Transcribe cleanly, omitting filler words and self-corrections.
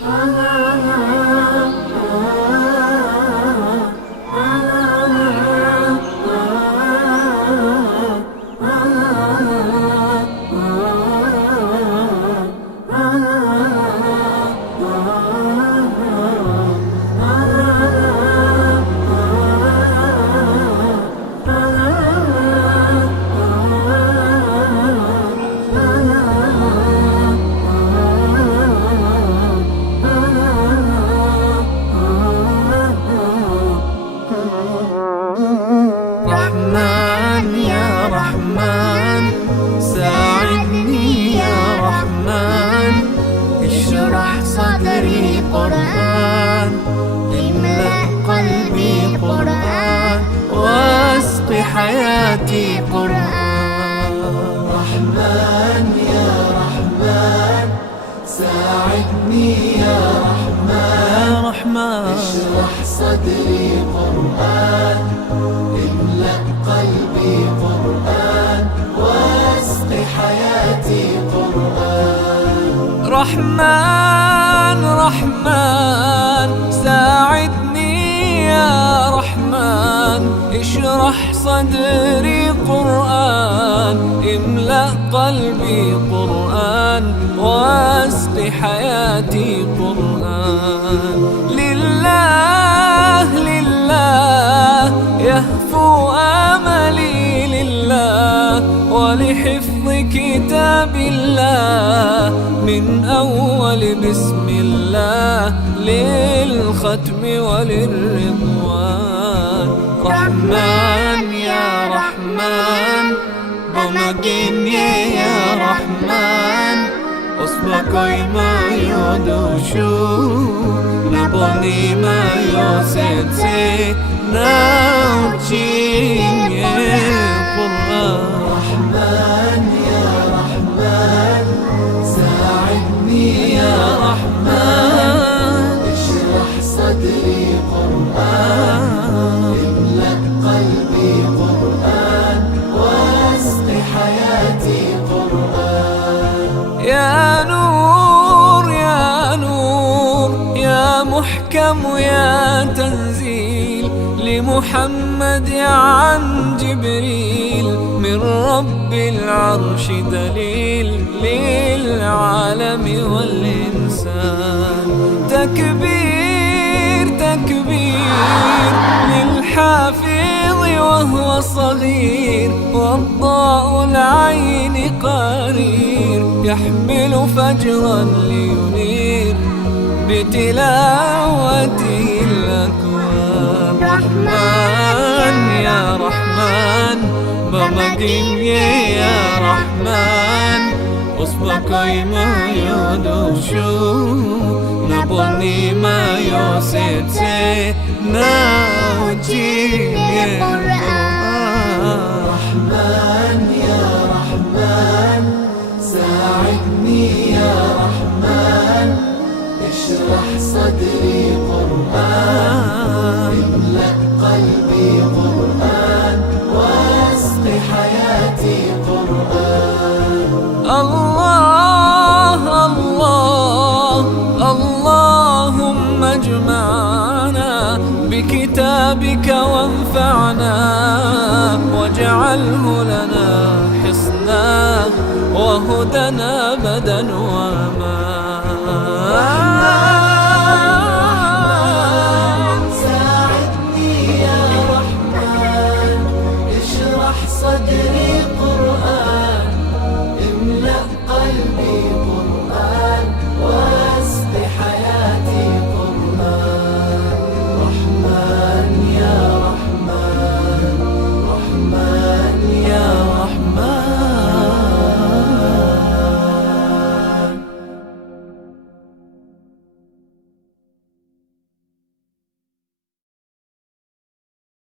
رحمن يا رحمن ساعدني يا رحمن، اشرح صدري قرآن، املأ قلبي قرآن، واسق حياتي قرآن. رحمن يا رحمن ساعدني يا رحمن، اشرح صدري قرآن، املأ قلبي قرآن، واسق حياتي قرآن. رحمن رحمن ساعدني يا رحمن، اشرح صدري قرآن، املأ قلبي قرآن، واسق حياتي قرآن. لله لله يهفو آملي لله، ولحفظ كتاب الله من أول بسم الله للختم وللرضوان. رحمن يا رحمن بمجيني يا رحمن، أصبحي ما يدوشو نبني ما يوسيتي ناوتشي قرآن. رحمن يا رحمن ساعدني يا رحمن، اشرح صدري قرآن، املأ قلبي قرآن، واسق حياتي قرآن. يا نور يا نور يا محكم يا تنزيل لمحمد عن جبريل، من رب العرش دليل للعالم والإنسان. تكبير تكبير للحافظ وهو صغير، والضاء العين قرير، يحمل فجرا لينير بتلاوته الأكوان. رحمن يا رحمن بمجيني يا رحمن، أصبحي ما يدوشو نبني ما يوسيتي ناوتي قرآن. رحمن يا رحمن ساعدني يا رحمن، اشرح صدري قرآن، املأ قلبي قرآن، واسق حياتي قرآن. الله الله اللهم اجمعنا بكتابك وانفعنا، واجعله لنا حصنا وهدنا أبدا وأمان. ساعدني يا رحمن اشرح صدري